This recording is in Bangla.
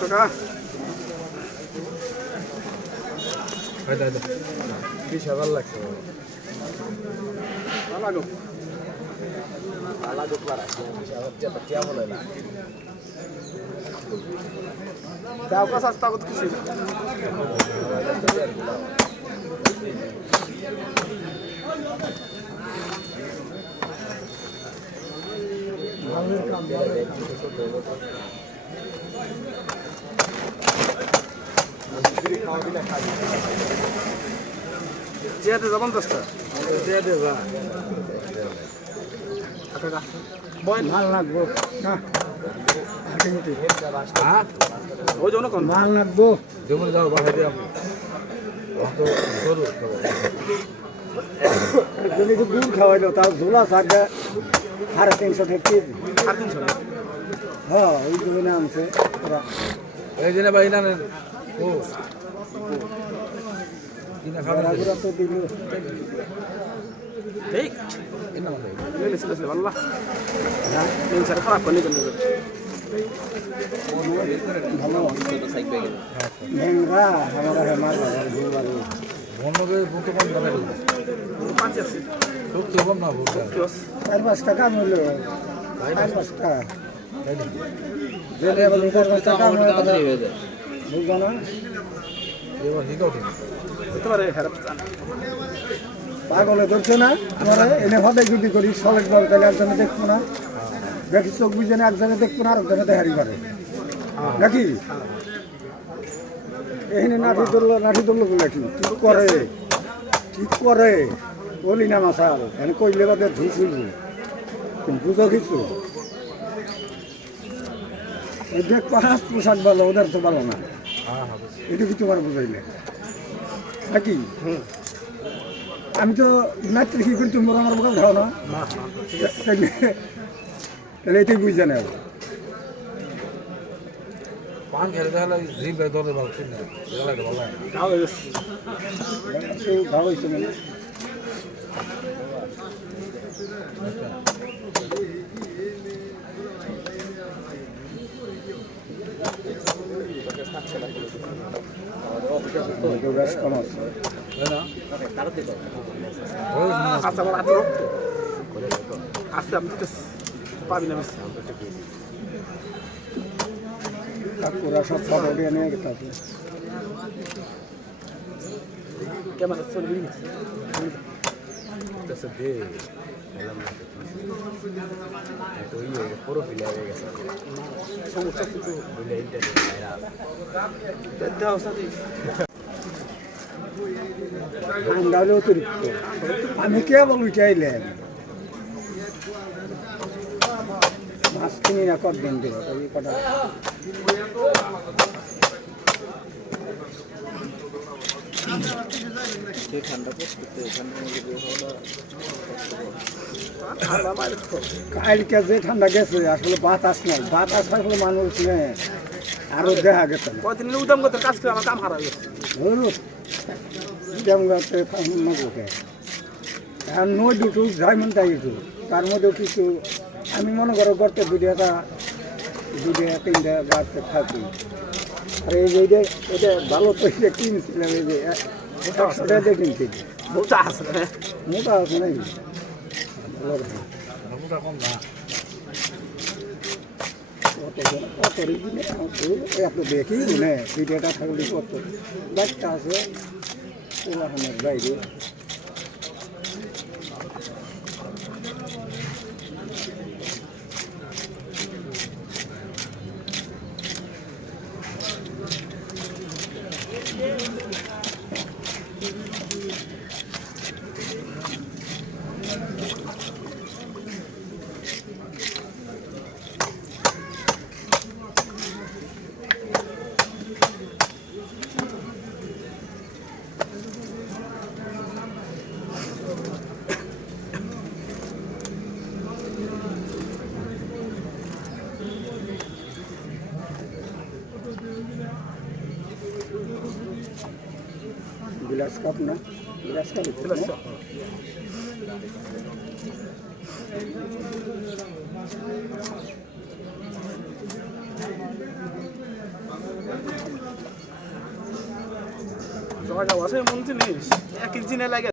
কাকা বিশ হাজার লাগছে লাগো আলাদা পারা 20,000 টাকা বলে না দাও কা সস্তা কত কিছু যেতে যাবেন দশটা দে যা বয় মাল লাগবো না হ্যাঁ ওই জন্য কোন মাল লাগবো জমে যাও বাড়াই দে আপনি তো সরু যদি একটু গুড় খাওয়াইলো তাও ঝোলা থাকবে 350 থেকে আর 300 হ্যাঁ ওই জন্য আনছে ওরা এই দিনে ভাই না ও কিনা খাওয়া ওরা তো দিল ঠিক কিনা ভাই লেলে ছিল আল্লাহ তিন চার খারাপ করে নিয়ে ভালো ভেঙ্গা আমরা হেমার বাজার মনবে বুকে কোন দামে পাঁচ আছে তো কেমন না বলতে 4-5 টাকা মূল্য 4-5 টাকা যেটা বলি 4-5 টাকা মূল্য বুঝলো না এবার হিগাও ঠিক হতে পারে হেরাপ পাগলে ধরছে না আমরা এনে হতে যদি করি সলেট বল তাহলে একজনে দেখবো না দেখি চোখ বুঝে না একজনে দেখবো না আরেকজনে দেখারি পারে নাকি এখানে নাঠি ধরলো বলে কি ঠিক করে বলি না মাসাল এখানে কইলে বাদে ধুইছিল কিন্তু বুঝো কিছু এই দেখ পাঁচ পোশাক ভালো ওদের তো ভালো না হ্যাঁ হ্যাঁ এটা কি তোমার বুঝাইলে নাকি আমি তো নাচতে কি করি তুমি আমার বোকাল খাও না তাহলে এটাই বুঝে না পান খেলে তাহলে জিম বে ধরে ভালো ঠিক না এগুলা তো ভালো খাওয়া হয়ে গেছে ভালো হয়েছে মানে বেশ কম আছে তাই না আচ্ছা আমার হাতে রক্ত আস্তে আমি তো পাবি না বেশি কাকুরা সব ফটো দিয়ে নিয়ে গেছে ক্যামেরা চলবি Entonces de la música. Estoy puro fileo de eso. সমস্যা কিছু De internet era. দেওয়া সাথে ঠান্ডা হলে অতিরিক্ত আমি কেবল উঠাইলেন মাছ কিনি না করবেন দেব এই কটা কালকে যে ঠান্ডা গেছে আসলে বাতাস নাই বাতাস আসলে মানুষ নেই আরো দেখা গেছে না কদিন উদাম করতে কাজ করে আমার কাম হারা গেছে ধরুন যেমন গাছে নৌকে আর নই দুটো যাইমন তাই একটু তার মধ্যেও কিছু আমি মনে করো করতে দুটা তিনটা গাছতে থাকি আর এই যে এটা ভালো তো এটা কিনছিলাম এই যে 100 টাকা কিনছি মোটা আছে মোটা আছে নাকি ভালো রকম। Vamos a contar. কত রিজিনে এত দেখি মানে ভিডিওটা থাকলে কত বাচ্চা আছে ওখানের বাইরে गिलास कप ना गिलास कप Glass cup. জায়গা আছে মন জিনিস এক জিনে লাগে